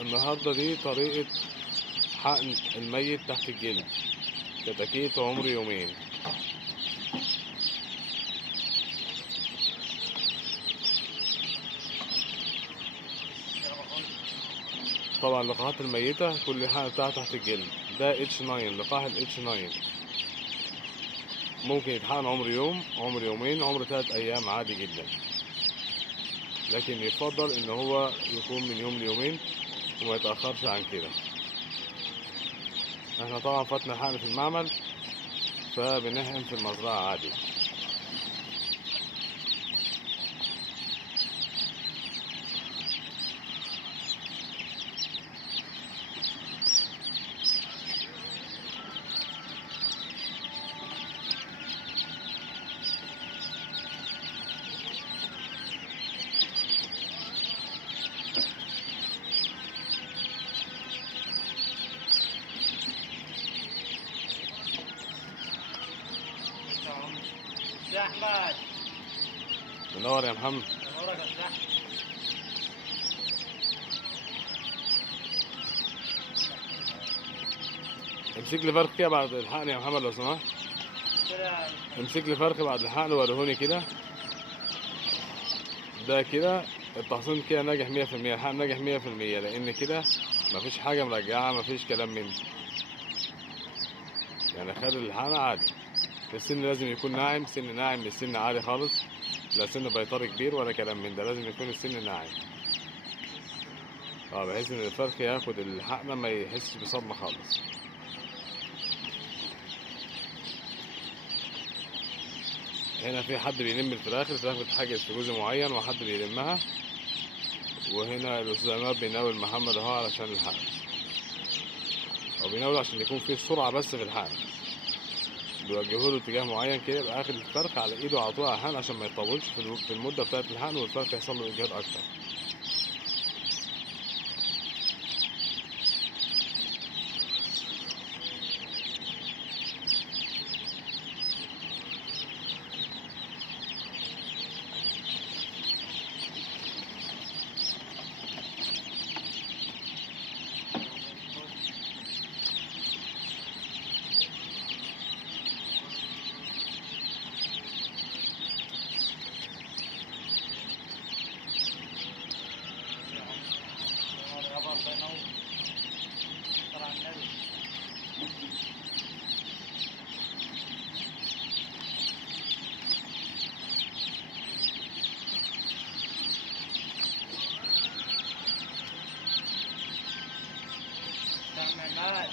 النهارده دي طريقة حقن الميت تحت الجلد. كتاكيت عمر يومين. طبعا اللقاحات الميتة كل حقن بتاعها تحت الجلد. ده H9، لقاح ال H9 ممكن يتحقن عمر يوم، عمر يومين، عمر 3 أيام عادي جدا، لكن يفضل إن هو يكون من يوم ليومين وما يتأخرش عن كده. احنا طبعا فاتنا الحقن في المعمل، فبنحقن في المزرعة عادي. يا احمد منور يا محمد. منورك يا أستاذ أحمد. امسك لي فرخ كده بعد الحقن يا محمد لو سمحت. كده امسك لي فرخ بعد الحقن ووريهوني كده. ده كده التحصين كده ناجح 100%، الحقن ناجح 100%، لأن كده مفيش حاجة مرجعة، مفيش كلام من يعني خد الحقن عادي. السن لازم يكون ناعم، سن ناعم مش سن عالي خالص، لا سن بيطري كبير ولا كلام من ده، لازم يكون السن ناعم. بحيث ان الفرخ ياخد الحقنة ما يحسش بصدمة خالص. هنا في حد بيلم الفراخ بتتحجز في جزء معين وحد بيلمها، وهنا الأستاذ عماد بيناول محمد اهو علشان الحقن، أو بيناول عشان يكون فيه سرعة بس في الحقن. بيوجهوا له اتجاه معين كده، يبقى اخد الفرخ على ايده على طول على الحقن عشان ما يطولش في المدة بتاعة الحقن، والفرخ يحصل له إجهاد أكتر. يابا الله ينور. صل على النبي. سامع معاك.